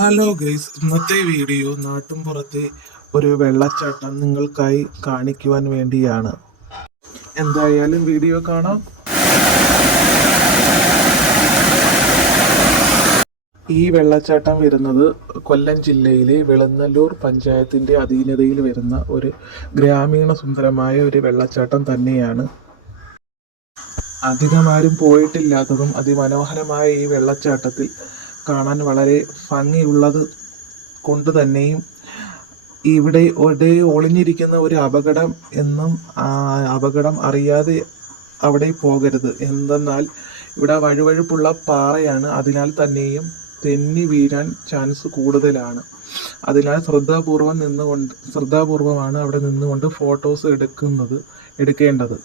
Hello guys, ഇന്നത്തെ video നാട്ടുംപുറത്തെ ഒരു വെള്ളച്ചാട്ടം നിങ്ങൾക്കായി കാണിക്കുവാൻ വേണ്ടിയാണ്. എന്തായാലും വീഡിയോ കാണാം. ഈ വെള്ളച്ചാട്ടം വരുന്നത് കൊല്ലം ജില്ലയിലെ വെളുന്നല്ലൂർ പഞ്ചായത്തിന്റെ അധീനതയിൽ വരുന്ന ഒരു ഗ്രാമീണ സുന്ദരമായ ഒരു വെള്ളച്ചാട്ടം തന്നെയാണ്. അധികമാരും പോയിട്ടില്ലാത്തതും അതിമനോഹരമായ ഈ വെള്ളച്ചാട്ടത്തിൽ കാണാൻ വളരെ ഭംഗിയുള്ളത് കൊണ്ട് തന്നെയും ഇവിടെ ഒളിഞ്ഞിരിക്കുന്ന ഒരു അപകടം എന്നും അപകടം അറിയാതെ അവിടെ പോകരുത്. എന്തെന്നാൽ ഇവിടെ വഴുവഴുപ്പുള്ള പാറയാണ്, അതിനാൽ തന്നെയും തെന്നി വീഴാൻ ചാൻസ് കൂടുതലാണ്. അതിനാൽ ശ്രദ്ധാപൂർവമാണ് അവിടെ നിന്നുകൊണ്ട് ഫോട്ടോസ് എടുക്കേണ്ടത്.